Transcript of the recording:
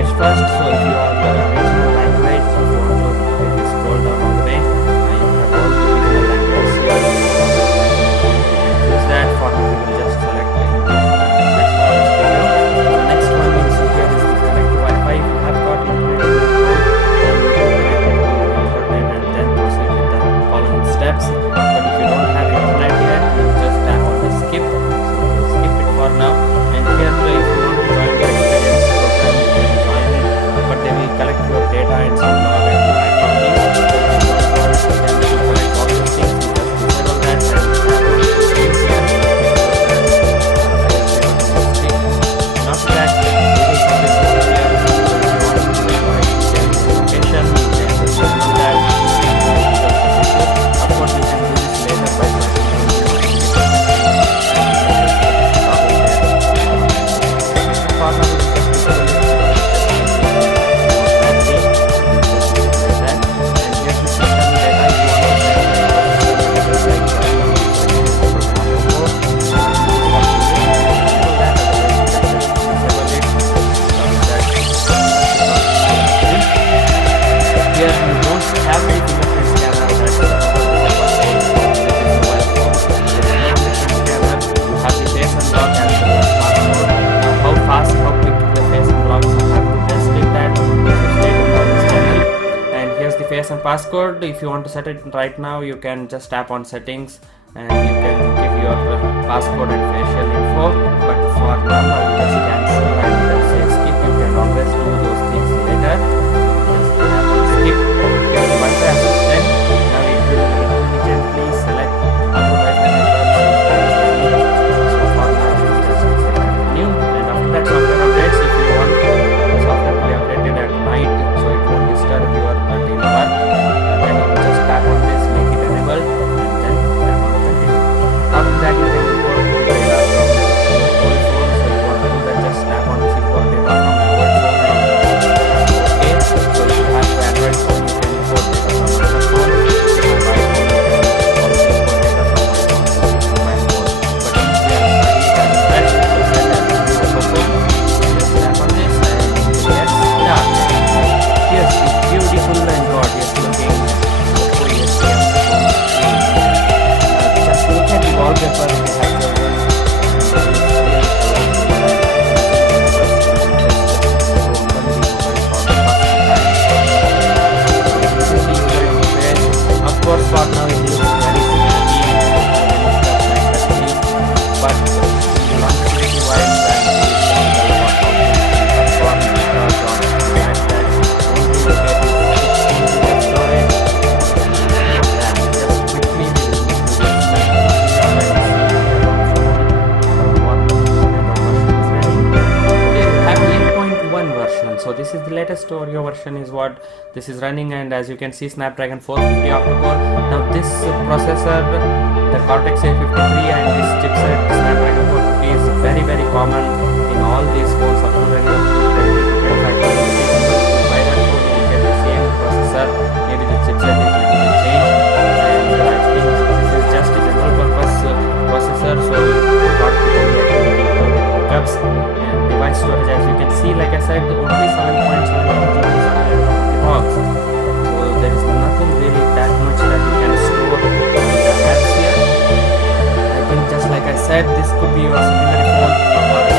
language first. So if you are regional language, if you want to maybe scroll down all the way, you have all the regional languages here. You can choose that. For now we will just select English. That's for this video. The next one you see here is the connect Wi-Fi. If you have got internet in your phone, then you can connect it to your internet and then proceed with the following steps. But if you don't have internet yet, you just tap on the skip. So we'll skip it for now. And here, if you want to join the experience program, you can join it. But they will collect your data and some log and activities. So if you don't want them to collect all those things, you just disable that and tap on the save here. After that, Google service is here. So if you want to provide details location, you can just enable that. Of course, you can do this later by swiping down the passcode. If you want to set it right now, you can just tap on settings and you can give your passcode and facial info. But for now, I will just cancel and say skip. You can always do those things later. Just tap on skip. Wi-Fi assistant. Now it will intelligently select other Wi-Fi networks. So for now, we will just say continue. And after that, software updates. If you want the software to be updated at night, so it won't disturb your daily work. Just tap on this, make it enabled, and then tap on continue. After that, you can import the data from your old phone. So if you want to do that, just tap on this import data from your old phone and OK. So if you have the Android phone, you can import data from another phone. If you have iPhone, you can also import data from iPhone to mobile phone. But since we are starting from fresh, so set as new phone. Just tap on this and get started. Yes, it's beautiful and gorgeous looking. Just look at the wallpaper they have chosen. Of course, for now it looks very snappy and stuff like that. But in longevity wise, that is perform because of the fact that only look at it storage. So this is the latest Oreo version is what this is running, and as you can see, Snapdragon 450 octa-core. Now this processor, the Cortex A53 and this chipset Snapdragon 450 is very common in all these phones up to 20 to 25. By that phone you will get the same processor, maybe the chipset is little bit changed, and I think this is just a general purpose processor, so you got the activity without any hiccups. Device storage, as you can see, like I said, only 7.7 GB is available in the box. So there is nothing really that much that you can store on the apps here. I think just like I said, this could be your secondary phone or